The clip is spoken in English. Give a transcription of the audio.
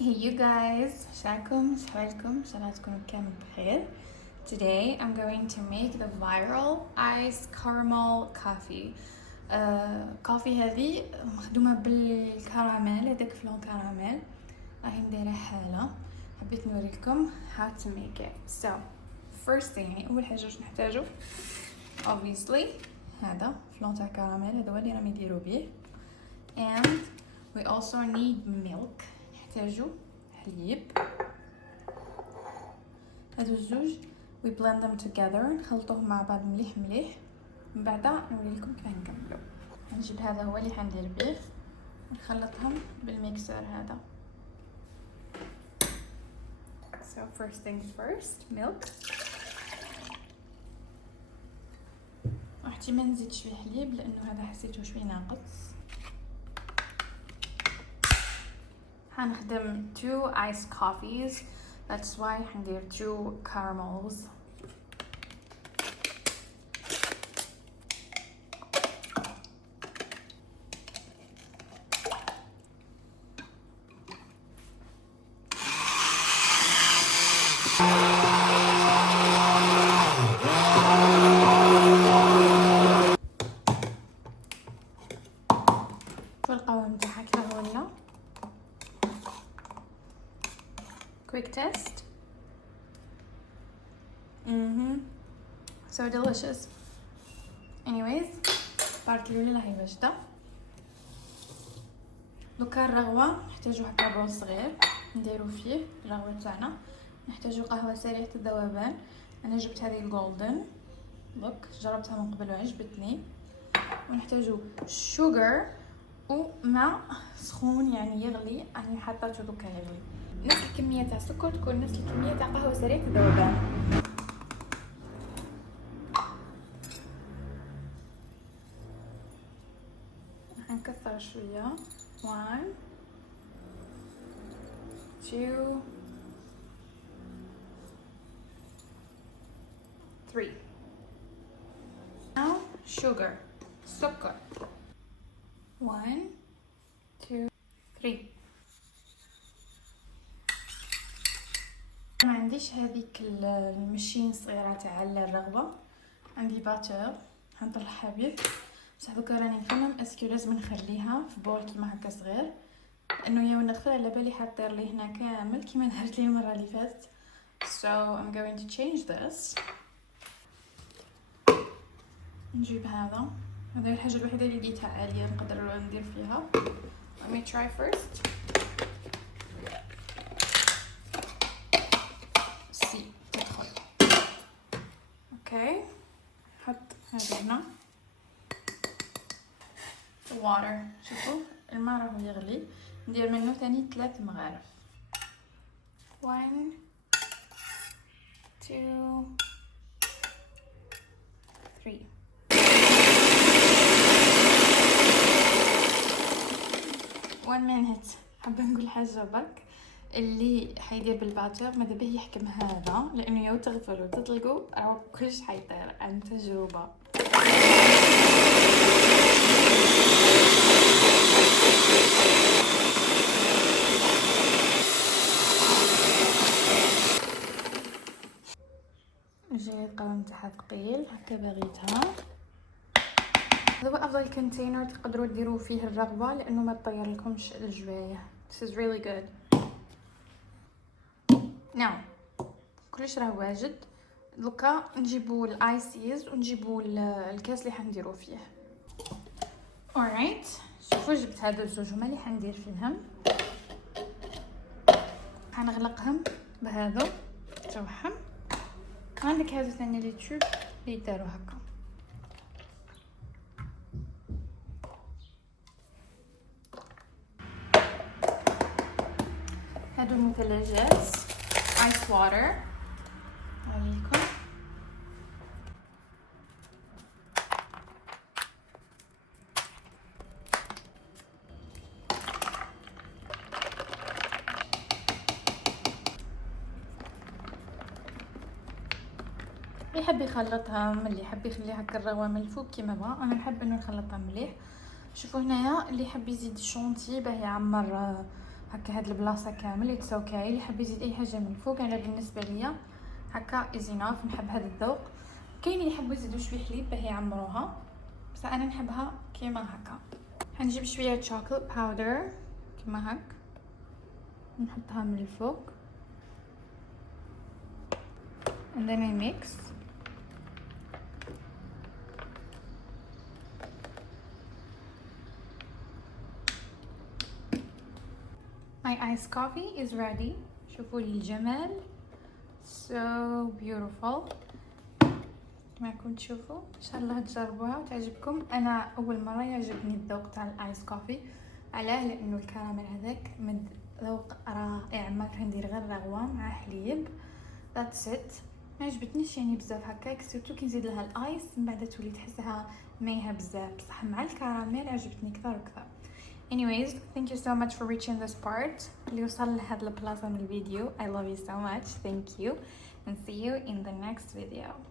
Hey you guys, شعلكم شحوالكم إن شاء الله تكونوا كامل بخير. Today I'm going to make the viral iced caramel coffee. coffee هذه مخدومة بالكراميل، هذاك فلون كراميل راهي نديرها حالة. حبيت نوريكم how to make it. So first thing يعني أول حاجة واش نحتاجو obviously هذا فلون تاع كراميل، هذا هو اللي راهم يديرو بيه. And we also need milk. نحتاجو حليب. هادو الزوج we blend them together، نخلطوهم مع بعض مليح مليح. من بعد نوري لكم كيف نكملو. نجيب هذا هو اللي حندير بيه ونخلطهم بالميكسر هذا. So first things first, milk. واحتمال نزيد شويه حليب لانه هذا حسيته شويه ناقص. هنخدم 2 iced coffees, that's why هندير 2 caramels. شو القوام تاعها كذا هو ولا؟ Quick test. So delicious. Anyways, باركلوا لي راهي واجده. دوكا الرغوه نحتاجو هكا بول صغير نديرو فيه الرغوه تاعنا. نحتاجو قهوه سريعه الذوبان، انا جبت هذه الجولدن لوك، جربتها من قبل وعجبتني. ونحتاجو شوغر وماء سخون يعني يغلي، انا حطيته دوكا يغلي. نفس الكميه تاع السكر تكون نفس الكميه تاع قهوه سريعه الذوبان. هنكثر شويه. 1 2 3. now sugar سكر. 1 2 3. ما عنديش هذيك المشين صغيره تاع الرغوه، عندي باتر هنطلعها بيه. بصح دوكا راني نخمم اسكو لازم نخليها في بول كيما هكا صغير، لانه يا نغفر على بالي حطير لي هنا كامل كيما نهرت لي المره اللي فاتت. So I'm going to change this. نجيب هذا الحاجه الوحيده اللي لقيتها عاليه نقدر ندير فيها. Let me try first. سي تدخل. اوكي حط هذا هنا. water. شوفوا الماء راهو يغلي، ندير منه ثاني 3 مغارف. 1 2 3. one minute. حابه نقول حاجه برك، اللي حيدير بالباتر ماذا به يحكم هذا، لانه يا تغفلوا تطلقوا راهو كلش حيطير عن تجربه. جاي القوام تاعها ثقيل هكا بغيتها. هذا هو افضل كونتينر تقدروا ديروا فيه الرغوه لانه ما تطير لكمش الجوايه. This is really good. now كلش راه واجد. دوكا نجيبوا الايسيز ونجيبوا الكاس اللي حنديروا فيه. alright شوفوا جبت هادو الزوج هما اللي حندير فيهم. حنغلقهم بهذا تاعهم. عندك هذا ثاني اللي تشوف اللي يداروا هكا. هادو مثلجات ايس واتر عليكم. اللي يحب يخلطها ملي يحب يخليها هكا الرغوه من الفوق كيما بغا، انا نحب انه نخلطها مليح. شوفوا هنايا اللي يحب يزيد شونتي باه يعمر هكا هاد البلاصه كامل اتس اوكي. اللي حاب يزيد اي حاجه من فوق، انا بالنسبه ليا هكا ازيناف، نحب هذا الذوق. كاين اللي يحبوا يزيدوا شويه حليب باه يعمروها، بس انا نحبها كيما هكا. حنجيب شويه شوكولات باودر كيما هك، نحطها من الفوق and then I mix. My iced coffee is ready. شوفوا لي الجمال، so beautiful. كما راكم تشوفوا ان شاء الله تجربوها وتعجبكم. انا اول مره يعجبني الذوق تاع الايس كوفي. علاه؟ لانه الكراميل هذاك من ذوق رائع، ما كندير غير رغوه مع حليب ذاتس ات. ما عجبتنيش يعني بزاف هكاك، سورتو كي نزيد لها الايس من بعد تولي تحسها مايها بزاف، بصح مع الكراميل عجبتني اكثر واكثر. Anyways, thank you so much for reaching this part. اللي وصل لهاد البلاصه من الفيديو I love you so much. Thank you and see you in the next video.